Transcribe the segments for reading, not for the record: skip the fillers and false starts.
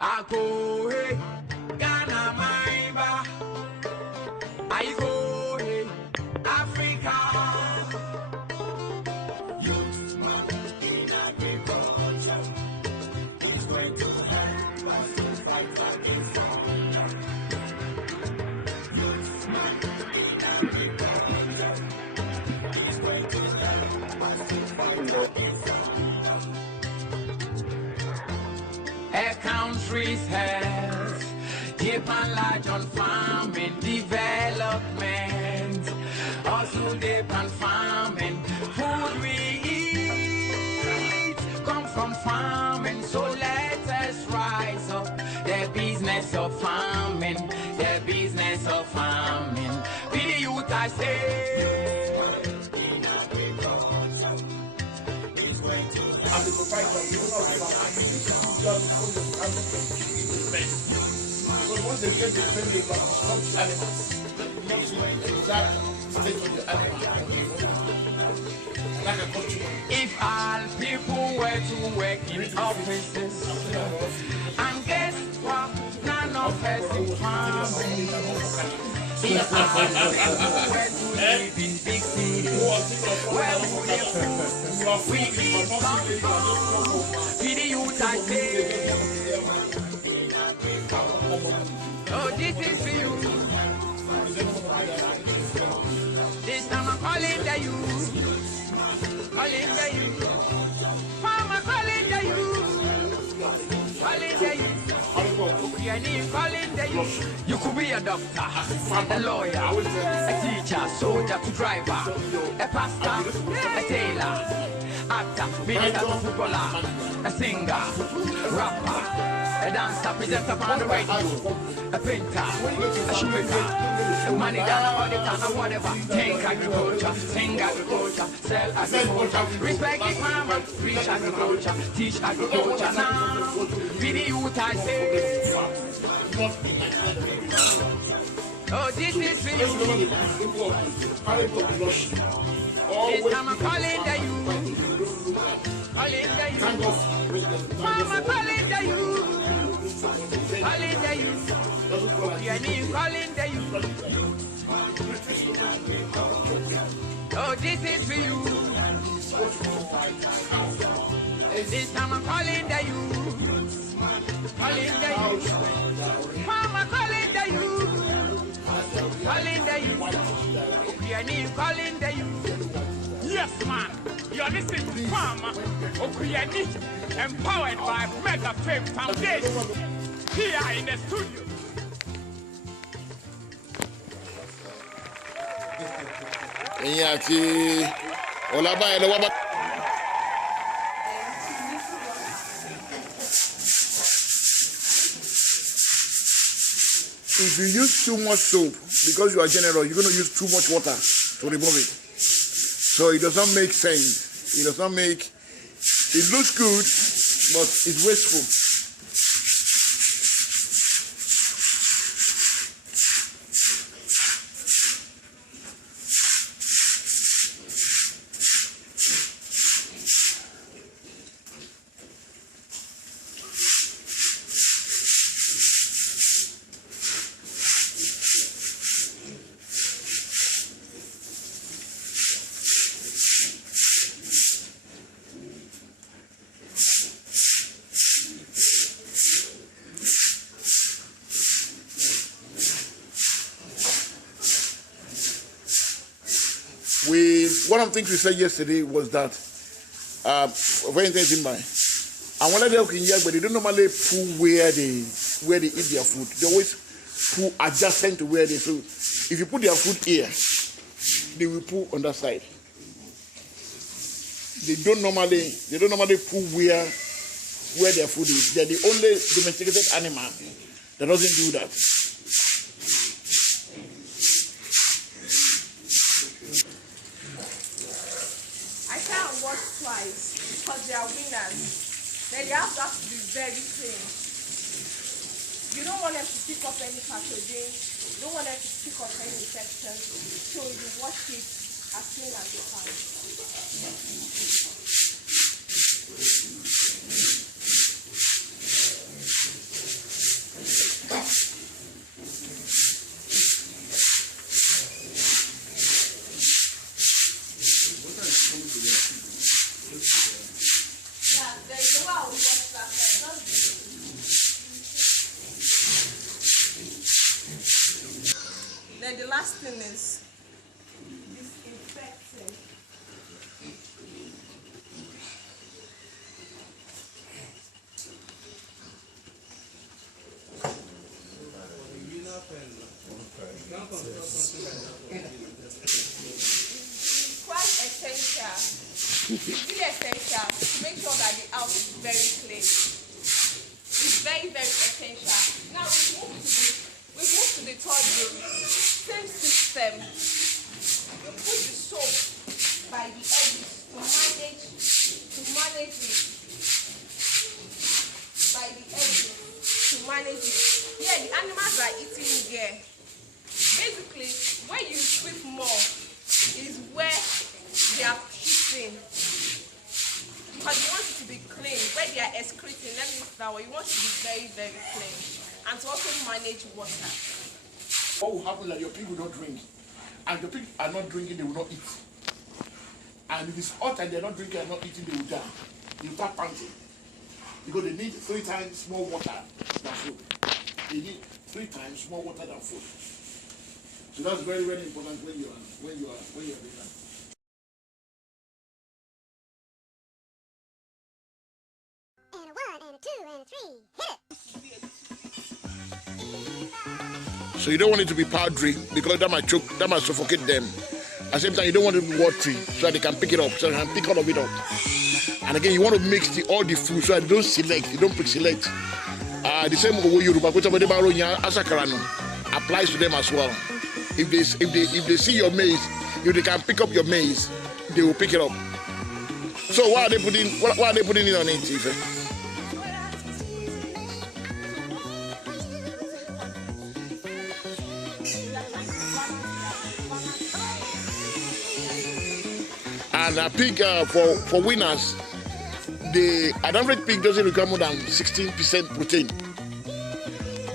I go hey, Ghana Maiba. I go hey, Africa. Youth man in agriculture is going to help us to fight against hunger. Youth man in agriculture is going to help us to fight against hunger. A country's health, depend large on farming development. Also depend farming. Food we eat come from farming. So let us rise up. The business of farming, the business of farming. Be the youth I say. As a proprietor, you don't know about just because once they get the friend, they stop the animals. You have to exact state of the animal. Like a consumer. If all people were to work in offices, and guess what? None of us in farming. If all people were to live in big cities, where would they we eat some food? Be the youth I say. Oh, this is for you. This time I'm calling the youth. Calling the youth. Farmer calling the youth. Calling the youth. Calling the youth. You could be a doctor, a lawyer, a teacher, soldier to driver, a pastor, a tailor, actor, minister to footballer, a singer, rapper, a dancer, presenter on the radio, a painter, a shoemaker, a manager, or the town or whatever. Think agriculture, sing agriculture, sell agriculture, respect the farmer, preach agriculture, teach agriculture now. Be the youth I say. Oh, this is for you. This time I'm calling the youth. Calling the youth. Mama calling the youth. Calling the youth. Your name calling the youth. Oh, this is for you. This time I'm calling the youth. Calling the youth. Mama calling the youth. Calling the youth. Your name calling the youth. Yes, man. You're listening to Farmer Okuyani, empowered by Mega Fame Foundation. Here in the studio. If you use too much soap, because you are generous, you're going to use too much water to remove it. So it does not make sense. It does not make, it looks good, but it's wasteful. One of the things we said yesterday was that very interesting by and when they can but they don't normally pull where they eat their food. They always pull adjacent to where they food. If you put their food here, they will pull on that side. They don't normally pull where their food is. They're the only domesticated animal that doesn't do that. Because they are winners, then they have to be very clean. You don't want them to pick up any pathogens, you don't want them to pick up any infections, so you wash it as clean as you can. Then the last thing is disinfecting. It's quite essential. It's really essential to make sure that the house is very clean. It's very, very essential. Now we move to the third room. Same system. You put the soap by the edges to manage it. By the edges to manage it. Yeah, the animals are eating here. Basically, where you sweep more is where they are shitting. Because you want it to be clean. Where they are excreting, let me use that way. You want it to be very, very clean. And to also manage water. What will happen is that your pig will not drink. And the pig are not drinking, they will not eat. And if it's hot and they're not drinking and not eating, they will die. They will start panting. Because they need 3 times more water than food. They need 3 times more water than food. So that's very, very important when you are doing that. And 1 and 2 and 3, hit it! So you don't want it to be powdery because that might choke, that might suffocate them. At the same time, you don't want it to be watery so that they can pick it up, so they can pick all of it up. And again, you want to mix all the food so that they don't select, you don't pre-select. The same way Yoruba applies to them as well. If they see your maize, if they can pick up your maize, they will pick it up. So what are they putting it on it, Ife? And a pig for winners, an average pig doesn't require more than 16% protein.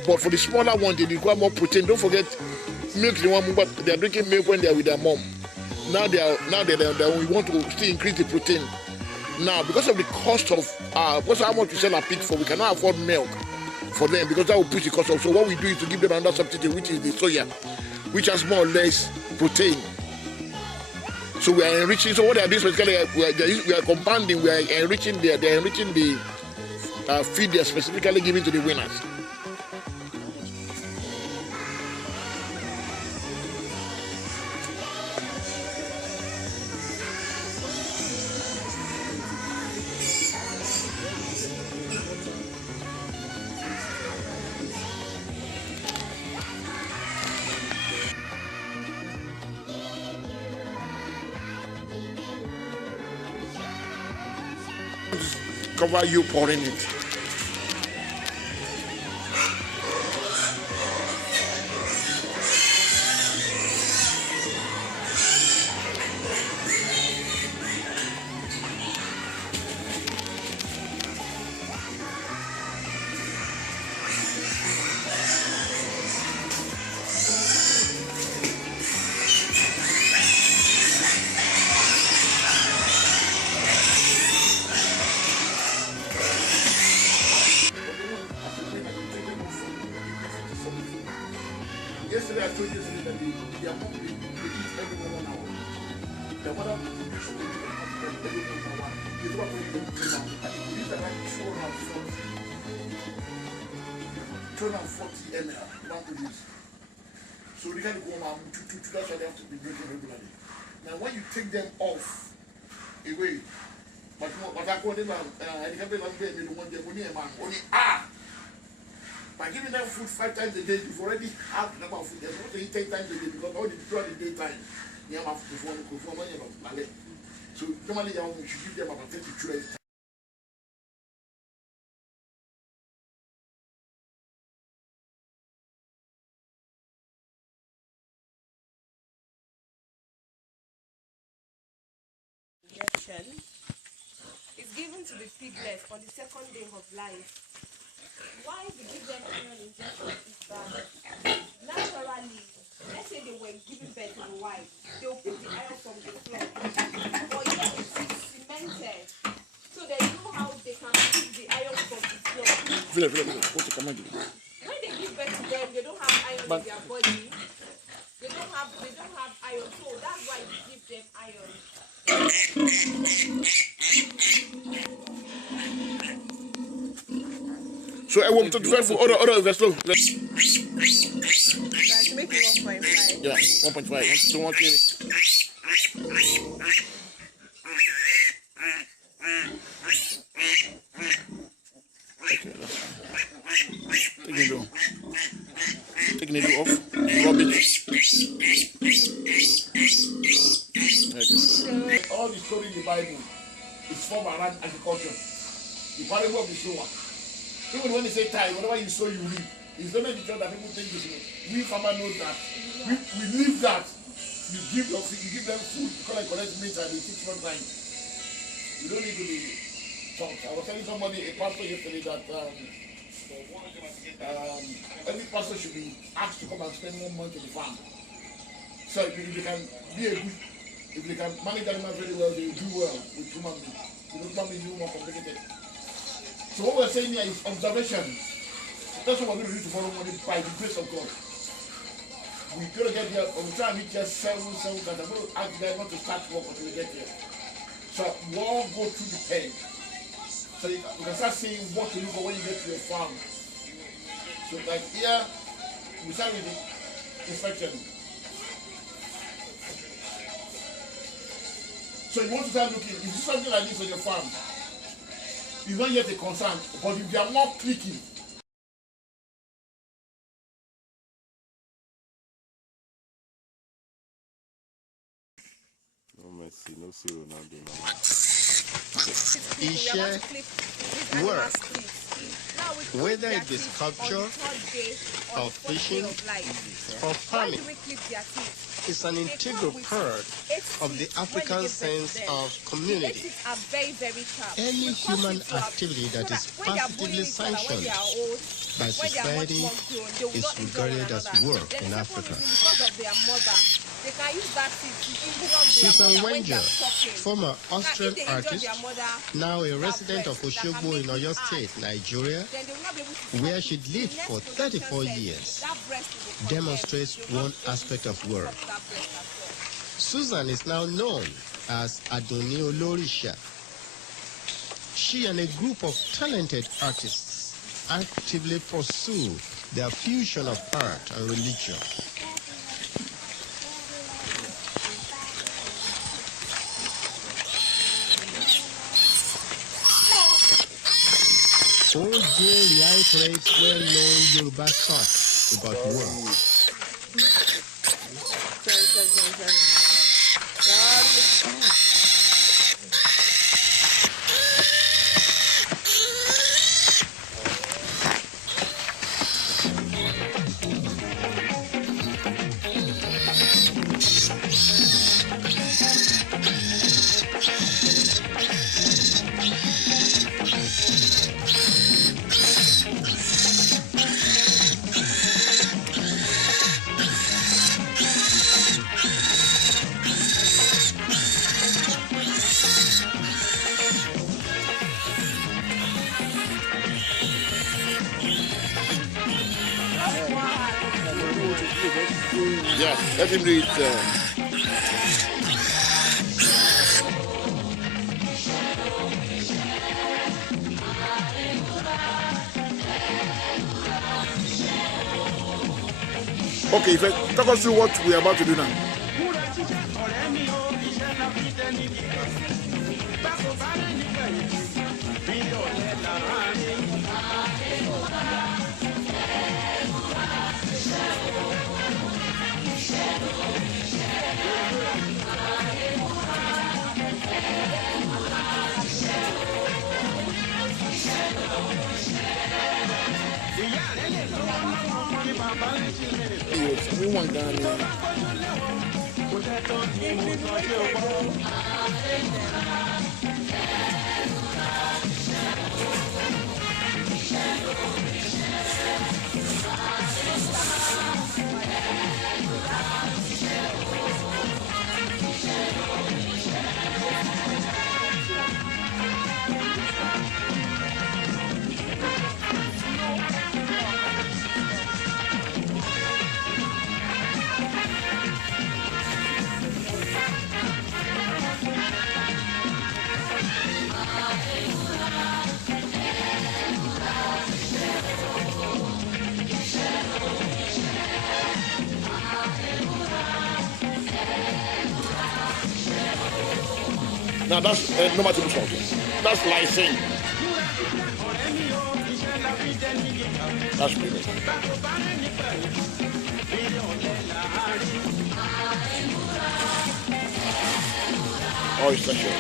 But for the smaller one, they require more protein. Don't forget, milk is the one, but they are drinking milk when they are with their mom. Now we want to still increase the protein. Now, because of the cost of, because of how much we sell our pig for, we cannot afford milk for them because that will push the cost up. So what we do is to give them another substitute, which is the soya, which has more or less protein. So we are enriching. So what they are doing specifically, we are compounding. We are enriching. They are enriching the feed they are specifically giving to the winners. Cover you pouring it. Yesterday I told you that their mom they eat every 1 hour. Their mother produces every 1 hour. It's what we do now. These are like 240 ml one produce. So they can go home and that's why they have to be drinking regularly. Now when you take them off away, but I call them I can't be like them only by giving them food 5 times a day, you've already had the number of food. They're not to eat 10 times a day because all throughout the daytime, you have to perform money about ballet. So normally you should give them about 10 to 12 times. Injection is given to the piglets on the 2nd day of life. why we give them iron injection is that naturally, let's say they were giving birth to the wife, they'll pick the iron from the floor. But here it is cemented. So they know how they can pick the iron from the floor. When they give birth to them, they don't have iron in their body. They don't have iron, so that's why we give them iron. So I want to divide for other vessels. Let's make it 1.5. Yeah, 1.5. So 1 kg. Taking it off. Rub it. All the story in the Bible is formed around agriculture. The parable of the sower. Even when they say time, whatever you sow, you reap. It's not the church that people think this way. We farmers know that. We live that. You give them food, collect meat and they teach one time. You don't need to be taught. I was telling somebody, a pastor yesterday, that every pastor should be asked to come and spend 1 month in the farm. So if they can be a good, if they can manage animals very well, they will do well with human beings. Human beings is more complicated. So what we're saying here is observation. That's what we're going to do tomorrow morning by the grace of God. We're going to get here, we'll try and reach here 7, but I'm going to ask you guys not to start work until we get here. So we'll go through the pen. So you can start seeing what to look for when you get to your farm. So like here, we start with the inspection. So you want to start looking, if you see something like this on your farm, it's not yet a concern, but if they are more clicking. No mercy, no zero now. Isha, work, whether it is sculpture or fishing or farming, is an integral part of the African sense of community. Any human activity that is positively sanctioned by society is regarded as work in Africa. Susan Wenger, former Austrian artist, now a resident of Oshogbo in Oyo State, Nigeria, where she lived for 34 years, demonstrates one aspect of work. Susan is now known as Adoni Olorisha. She and a group of talented artists actively pursue their fusion of art and religion. Old Jay reiterates well-known Yoruba thoughts about work. Yeah, let him do it. Okay, talk us through what we are about to do now. We want down there. Now that's no matter salt. That's lysine. That's brilliant. Oyster shell.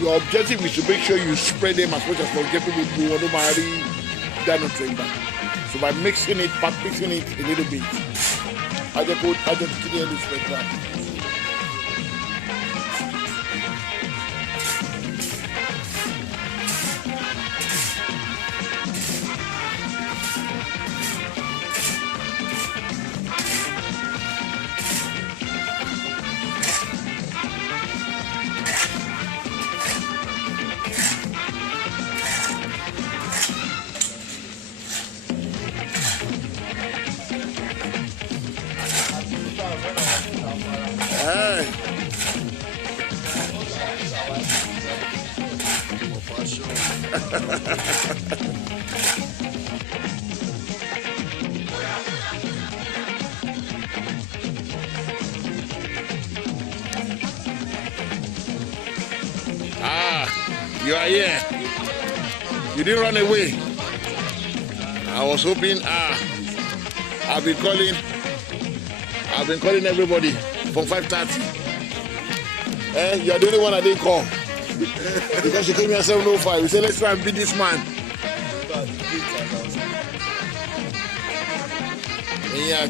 Your objective is to make sure you spread them as much as possible. Get people who want to marry, they're not trained back. So by mixing it a little bit, I just clearly spread that. Hey. You are here. You didn't run away. I was hoping. I've been calling everybody from 5:30. You're the only one I didn't call because you came here at 7:05. We said let's try and beat this man. Yeah,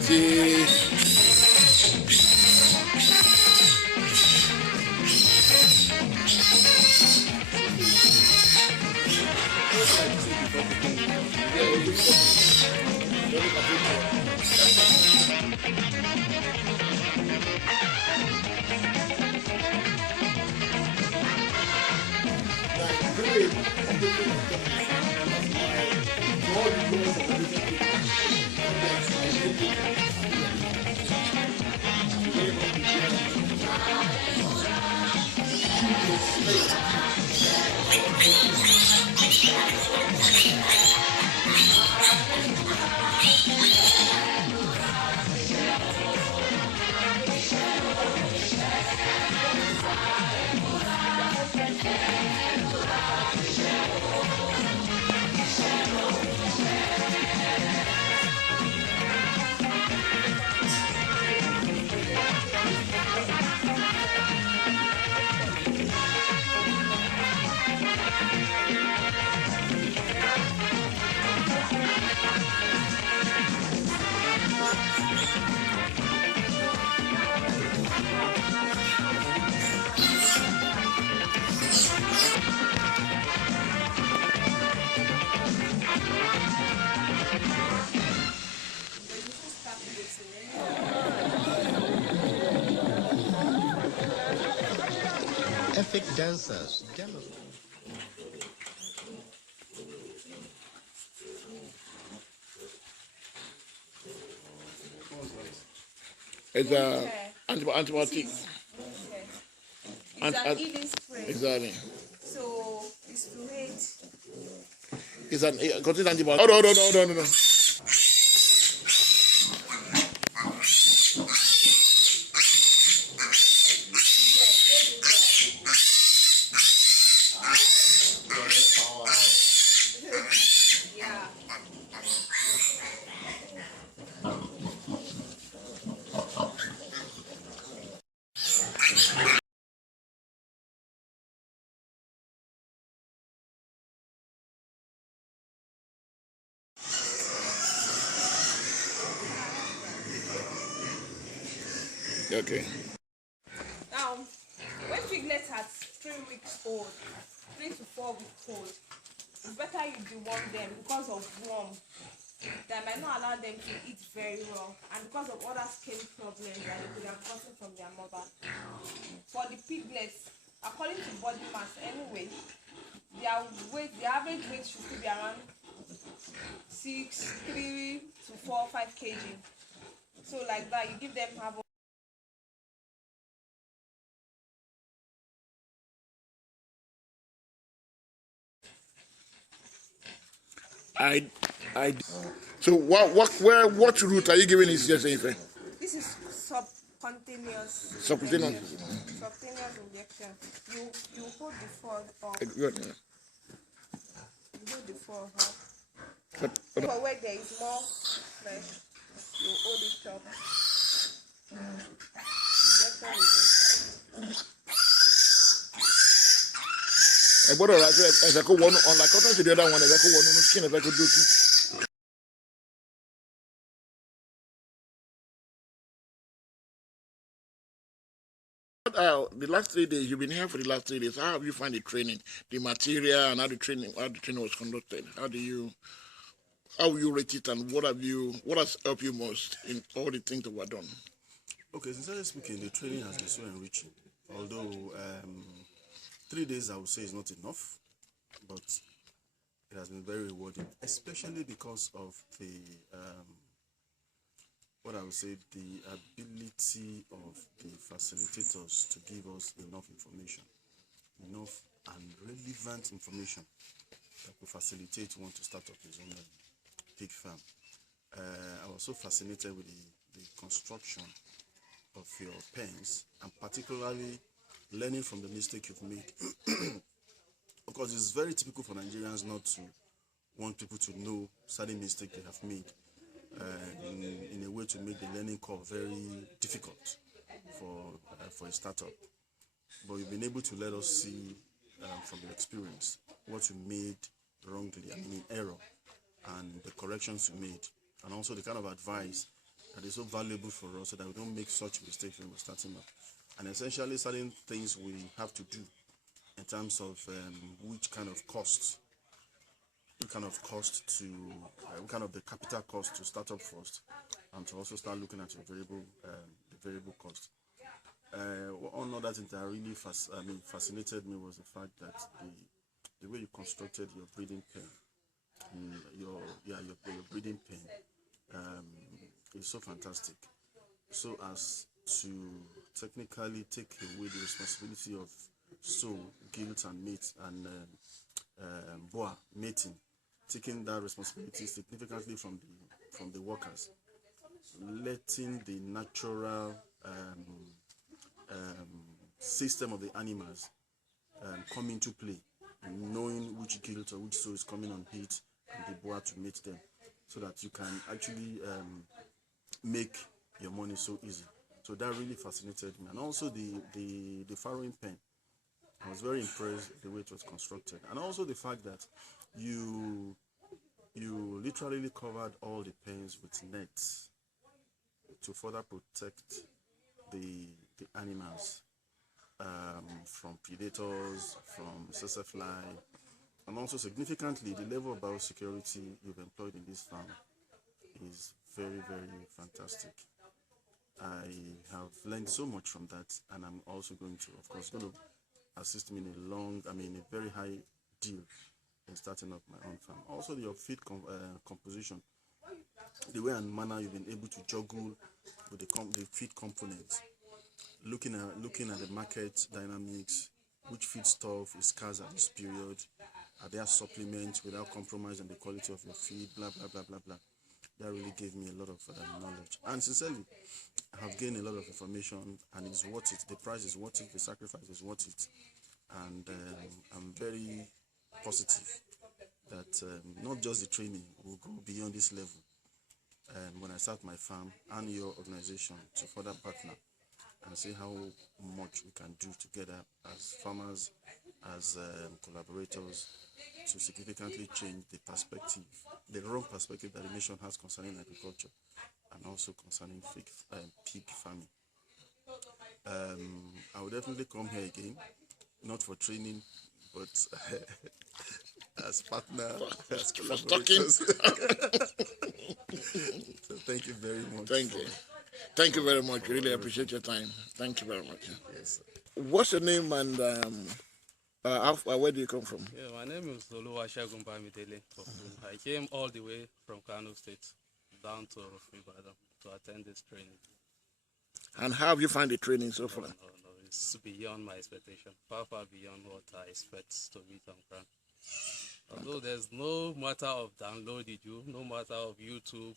Epic dancers demonstrate. It's antibiotic. It's an healing spray. Exactly. So it's to hate. It's an contains antibiotic. Oh no. Yeah. Okay. Now, when piglets are 3 weeks old, 3 to 4 weeks old, it's better you deworm them because of worm. that might not allow them to eat very well, and because of other skin problems that they could have gotten from their mother. For the piglets, according to body mass anyway, their weight, the average weight should still be around 3 to 4, 5 kg. So like that, you give them half. So what route are you giving this just saying? This is subcutaneous. Subcutaneous. Subcutaneous injection. You hold the fold up. Good. You hold the fold up. For where there is more flesh, you hold it up. Injection is I bought as I go one on like to the other one as I go one on the skin as I could do too. The last 3 days you've been here for the last 3 days. How have you found the training, the material, and how the training was conducted? How will you rate it, and what has helped you most in all the things that were done? Okay, sincerely speaking, the training has been so enriching. Although 3 days I would say is not enough, but it has been very rewarding, especially because of the what I would say, the ability of the facilitators to give us enough information, enough and relevant information that will facilitate one to start up his own pig farm. I was so fascinated with the construction of your pens, and particularly learning from the mistake you've made. Of course, it's very typical for Nigerians not to want people to know certain mistakes they have made. In a way to make the learning curve very difficult for a startup. But you've been able to let us see from your experience what you made wrongly, in error, and the corrections you made, and also the kind of advice that is so valuable for us so that we don't make such mistakes when we're starting up. And essentially certain things we have to do in terms of which kind of the capital cost to start up first, and to also start looking at your variable cost. One other thing that really fascinated me was the fact that the way you constructed your breeding pen, your breeding pen, is so fantastic. So as to technically take away the responsibility of sow, gilt, and mate, and boa mating, taking that responsibility significantly from the workers, letting the natural system of the animals come into play, and knowing which gilt or which sow is coming on heat, and the boa to mate them, so that you can actually make your money so easy. So that really fascinated me. And also the farrowing pen, I was very impressed with the way it was constructed, and also the fact that you literally covered all the pens with nets to further protect the animals from predators, from fly, and also significantly the level of biosecurity you've employed in this farm is very, very fantastic. I have learned so much from that, and I'm also going to assist me in a very high deal in starting up my own farm. Also, your feed composition, the way and manner you've been able to juggle with the feed components, looking at the market dynamics, which feed stuff is scarce at this period, are there supplements without compromising the quality of your feed, blah blah blah blah blah. That really gave me a lot of knowledge, and sincerely, I have gained a lot of information, and it's worth it. The price is worth it, the sacrifice is worth it, and I'm very positive that not just the training will go beyond this level, and when I start my farm and your organization to further partner and see how much we can do together as farmers, as collaborators, to significantly change the wrong perspective that the nation has concerning agriculture, and also concerning pig farming. I will definitely come here again, not for training, but as partner, as collaborators. Thank you. Thank you very much. Really appreciate your time. Thank you very much. Yes. What's your name and where do you come from? Yeah, my name is Oluwasegun Bamidele. I came all the way from Kano State down to Ibadan to attend this training. And how have you found the training so far? No, it's beyond my expectation, far, far beyond what I expect to meet on ground. Although there's no matter of download you do, no matter of YouTube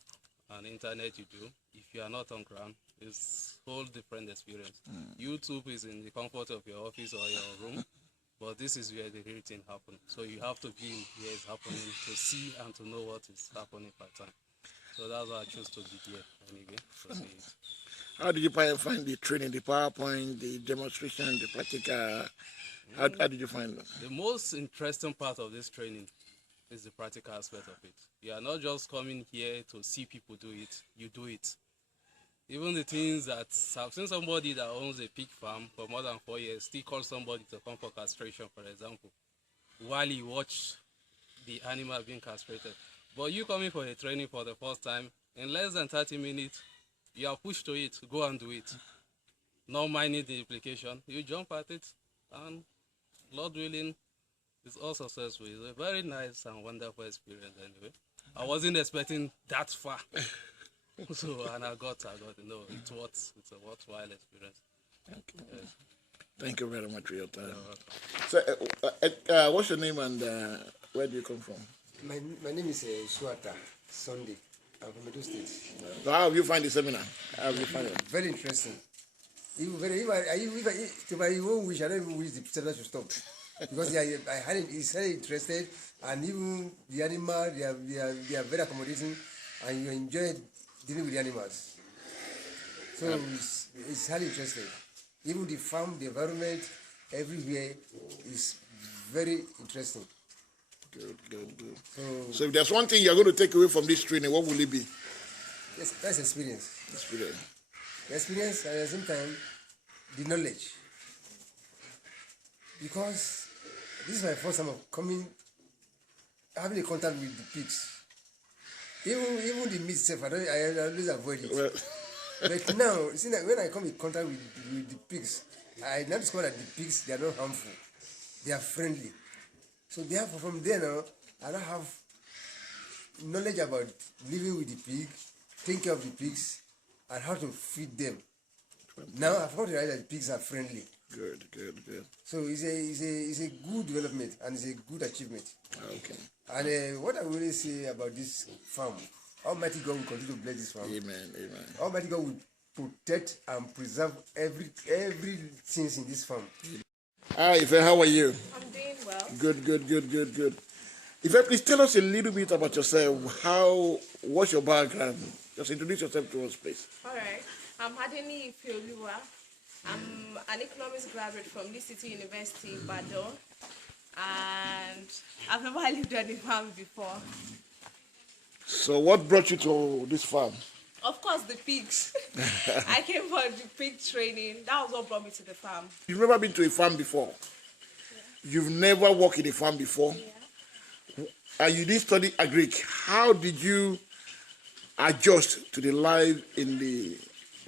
and internet you do, if you are not on ground, it's a whole different experience. YouTube is in the comfort of your office or your room, but this is where the real thing happens. So you have to be where it's happening to see and to know what is happening per time. So that's why I chose to be here anyway, to see it. How did you find the training, the PowerPoint, the demonstration, the practical? How did you find them? The most interesting part of this training is the practical aspect of it. You are not just coming here to see people do it, you do it. Even the things that I've seen somebody that owns a pig farm for more than 4 years still call somebody to come for castration, for example, while you watch the animal being castrated. But you coming for a training for the first time, in less than 30 minutes, you are pushed to it, go and do it. Not minding the implication, you jump at it, and Lord willing, it's all successful. It's a very nice and wonderful experience anyway. I wasn't expecting that far. And I got no, it's a worthwhile experience. Okay. Yes. Thank you very much for your time. So, what's your name and where do you come from? My name is Suata Sunday. I'm from Edo State. So how have you find the seminar? How have you find it? Very interesting. To my own wish, I don't even wish the seminar should stop. Because he's very interested, and even the animal, they are very accommodating, and you enjoy dealing with the animals. So it's highly interesting. Even the farm, the environment, everywhere is very interesting. Good. So if there's one thing you're going to take away from this training, what will it be? Yes, that's experience. Experience. Experience, and at the same time, the knowledge. Because this is my first time of having a contact with the pigs. Even the meat stuff, I always avoid it. Well, but now, see, when I come in contact with the pigs, I now discover that the pigs, they are not harmful. They are friendly. So therefore, from there now, I don't have knowledge about living with the pig, taking care of the pigs, and how to feed them. Now I've got to realize that the pigs are friendly. Good. So it's a good development and it's a good achievement. Okay. And what I really say about this farm, Almighty God will continue to bless this farm. Amen. Almighty God will protect and preserve everything in this farm. Hi, Ife, how are you? I'm doing well. Good. Ife, please tell us a little bit about yourself. What's your background? Just introduce yourself to us, please. All right. I'm Adeni Ifeoluwa. I'm an economics graduate from Lee City University in Badon, and I've never lived on a farm before. So what brought you to this farm? Of course, the pigs. I came for the pig training. That was what brought me to the farm. You've never been to a farm before? Yeah. You've never worked in a farm before? Yeah. You didn't study agric. How did you adjust to the life in the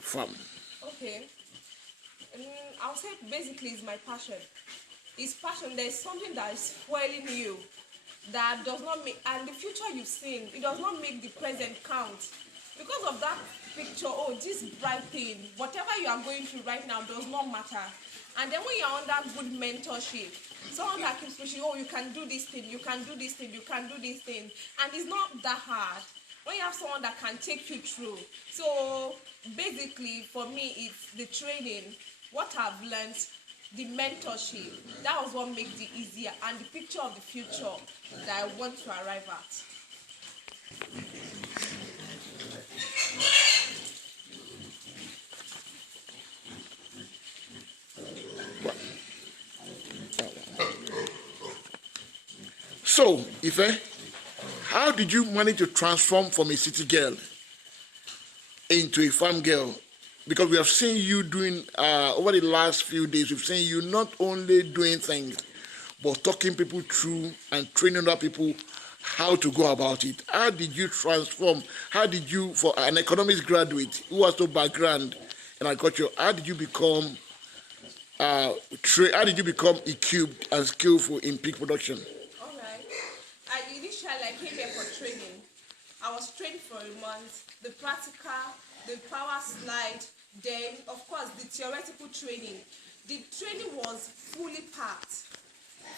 farm? Okay. I'll say basically it's my passion. It's passion. There's something that is fueling you that does not make, and the future you've seen, it does not make the present count. Because of that picture, this bright thing, whatever you are going through right now does not matter. And then when you're under good mentorship, someone that keeps pushing, you can do this thing, you can do this thing, you can do this thing. And it's not that hard. When you have someone that can take you through. So basically, for me, it's the training, what I've learned, the mentorship. That was what makes it easier, and the picture of the future that I want to arrive at. So, Ife, how did you manage to transform from a city girl into a farm girl? Because we have seen you doing, over the last few days, we've seen you not only doing things, but talking people through and training other people how to go about it. How did you transform? How did you, for an economics graduate who has no background in agriculture, how did you become how did you become equipped and skillful in pig production? All right. I came here for training. I was trained for a month. The practical, the power slide, then of course the theoretical training. The training was fully packed.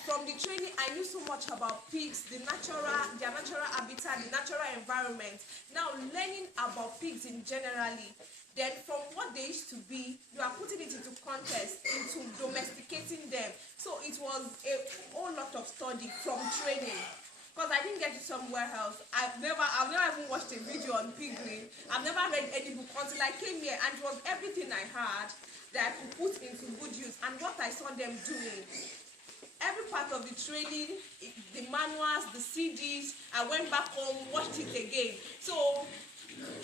From the training, I knew so much about pigs, their natural habitat, the natural environment. Now, learning about pigs in generally, then from what they used to be, you are putting it into context, into domesticating them. So it was a whole lot of study from training. Because I didn't get it somewhere else. I've never even watched a video on piggery. I've never read any book until I came here, and it was everything I had that I could put into good use and what I saw them doing. Every part of the training, the manuals, the CDs, I went back home, watched it again. So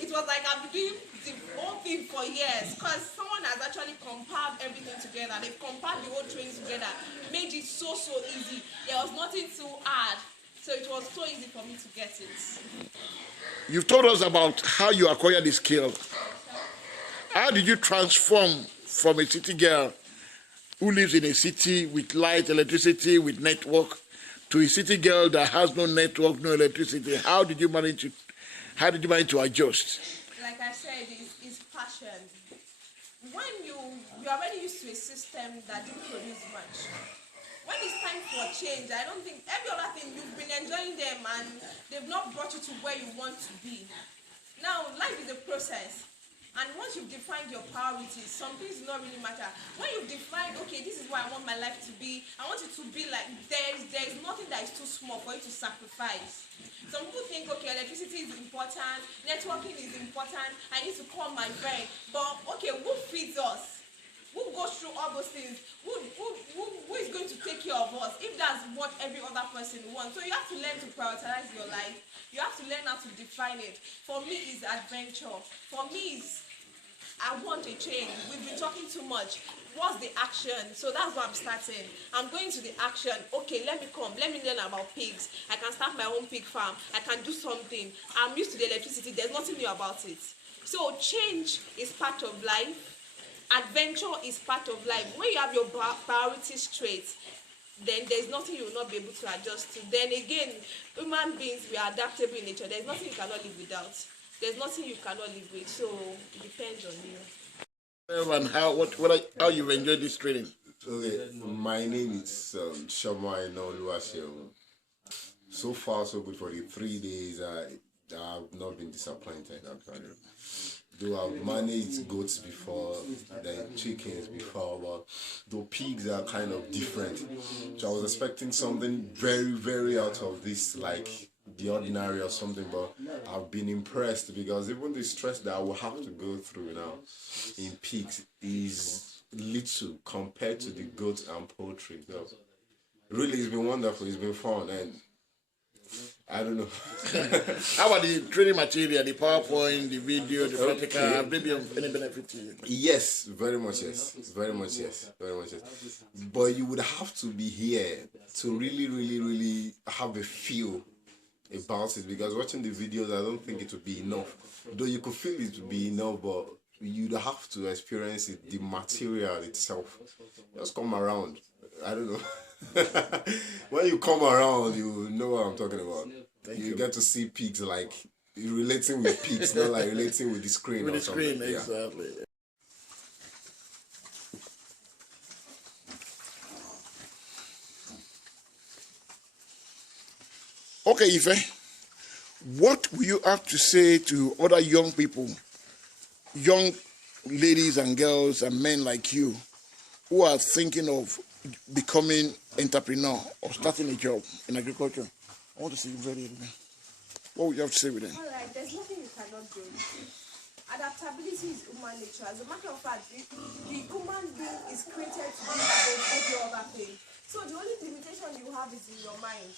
it was like I've been doing the whole thing for years, because someone has actually compiled everything together. They've compiled the whole training together, made it so easy. There was nothing too hard. So it was so easy for me to get it. You've told us about how you acquired the skill. How did you transform from a city girl who lives in a city with light, electricity, with network, to a city girl that has no network, no electricity? How did you manage to adjust? Like I said, it's passion. When you're already used to a system that didn't produce much. When it's time for change, I don't think every other thing, you've been enjoying them and they've not brought you to where you want to be. Now, life is a process. And once you've defined your priorities, some things do not really matter. When you've defined, okay, this is what I want my life to be, I want it to be like, there's nothing that is too small for you to sacrifice. Some people think, okay, electricity is important, networking is important, I need to call my friend. But, okay, who feeds us? Who goes through all those things? Who is going to take care of us if that's what every other person wants? So you have to learn to prioritize your life. You have to learn how to define it. For me, it's adventure. For me, it's I want a change. We've been talking too much. What's the action? So that's what I'm starting. I'm going to the action. Okay, let me come. Let me learn about pigs. I can start my own pig farm. I can do something. I'm used to the electricity. There's nothing new about it. So change is part of life. Adventure is part of life. When you have your priorities straight, then there's nothing you will not be able to adjust to. Then again, human beings, we are adaptable in nature. There's nothing you cannot live without. There's nothing you cannot live with. So it depends on you. And how you enjoyed this training? Okay, my name is Shama Inoluwase. So far, so good for the 3 days. I've not been disappointed, actually. Though I've managed goats before, then chickens before, but the pigs are kind of different. So I was expecting something very, very out of this, like the ordinary or something, but I've been impressed because even the stress that I will have to go through now in pigs is little compared to the goats and poultry. So really, it's been wonderful, it's been fun, and I don't know. How about the training material, the PowerPoint, the video, the practical, maybe of any benefit to you? Yes, very much yes. Very much yes. Very much yes. But you would have to be here to really, really, really have a feel about it, because watching the videos, I don't think it would be enough. Though you could feel it would be enough, but you'd have to experience it, the material itself. Just come around. I don't know. When you come around, you know what I'm talking about. You get to see pigs like you're relating with pigs, not like relating with the screen. With or the screen, something. exactly. Yeah. Okay, Ife, what will you have to say to other young people, young ladies and girls and men like you, who are thinking of becoming entrepreneur or starting a job in agriculture? I want to see you very. What would you have to say with them? All right, there's nothing you cannot do. Adaptability is human nature. As a matter of fact, the human being is created to be above every other thing. So the only limitation you have is in your mind.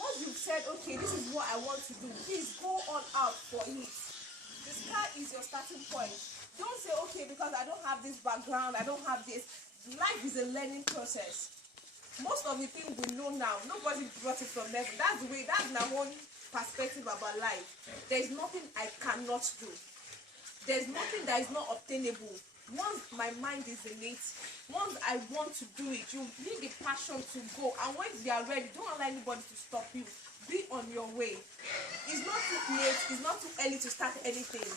Once you've said, okay, this is what I want to do, please go all out for it. The sky is your starting point. Don't say, okay, because I don't have this background, I don't have this. Life is a learning process. most of the things we know now, nobody brought it from heaven. That's the way, that's my own perspective about life. There's nothing I cannot do. There's nothing that is not obtainable. Once my mind is in it, once I want to do it, you need the passion to go. And once you are ready, don't allow anybody to stop you. Be on your way. It's not too late, it's not too early to start anything.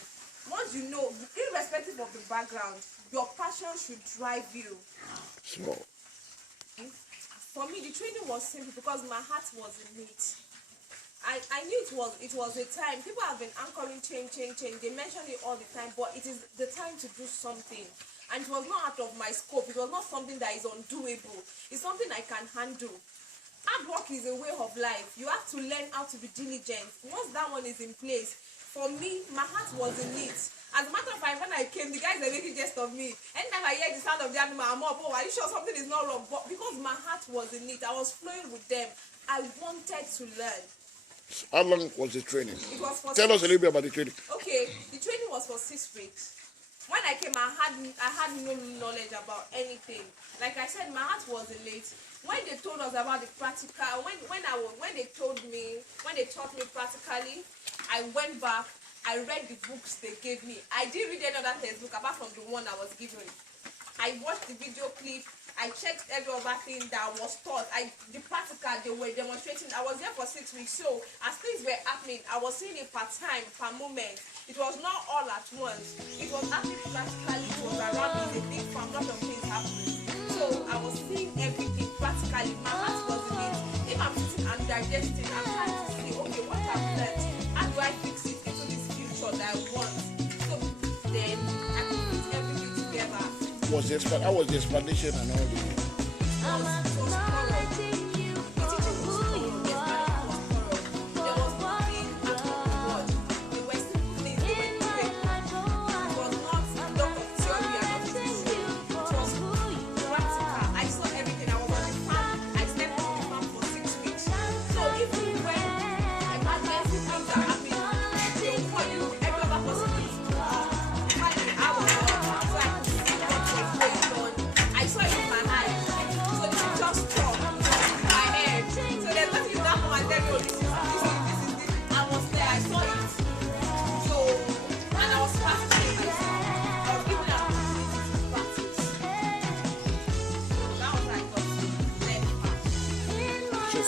Once you know, irrespective of the background, your passion should drive you. Small. For me, the training was simple because my heart was in it. I knew it was a time. People have been anchoring change. They mention it all the time, but it is the time to do something. And it was not out of my scope. It was not something that is undoable. It's something I can handle. Hard work is a way of life. You have to learn how to be diligent. Once that one is in place, for me, my heart was in it. As a matter of fact, when I came, the guys were making jest of me. Anytime I hear the sound of the animal, I'm up. Oh, are you sure something is not wrong? But because my heart was in it, I was flowing with them. I wanted to learn. How long was the training? It was for Tell us a little bit about the training. Okay, the training was for 6 weeks. When I came, I had no knowledge about anything. Like I said, my heart was in it. When they told us about the practical, when they taught me practically, I went back. I read the books they gave me. I didn't read any other textbook apart from the one I was given. I watched the video clip. I checked every other thing that was taught. The practical they were demonstrating. I was there for 6 weeks. So as things were happening, I was seeing it per time, per moment. It was not all at once. It was happening practically. It was around me. It's a big farm, lot of things happening. So I was seeing everything practically. My heart was in it. If I'm sitting and digesting, I'm trying to see, okay, what I've learned. How do I fix it into this future that I want? So then I could put everything together. How was the explanation and all this?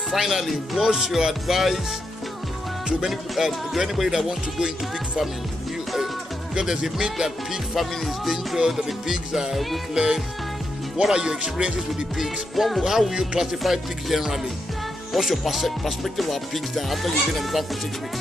Finally, what's your advice to anybody that wants to go into pig farming? Because there's a myth that pig farming is dangerous, that the pigs are ruthless. What are your experiences with the pigs? How will you classify pigs generally? What's your perspective of pigs then after you've been on the farm for 6 weeks?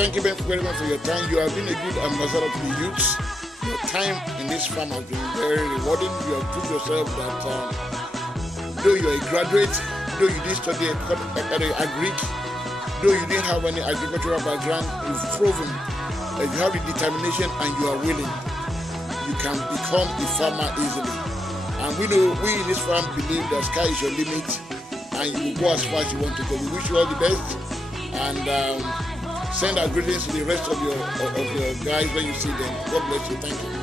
Thank you very much for your time. You have been a good ambassador to the youths. Your time in this farm has been very rewarding. You have proved yourself that though you are a graduate, though you didn't study agric, though you didn't have any agricultural background, you've proven that you have the determination and you are willing. You can become a farmer easily. And we in this farm believe that sky is your limit and you will go as far as you want to go. We wish you all the best. And Send our greetings to the rest of your guys when you see them. God bless you. Thank you.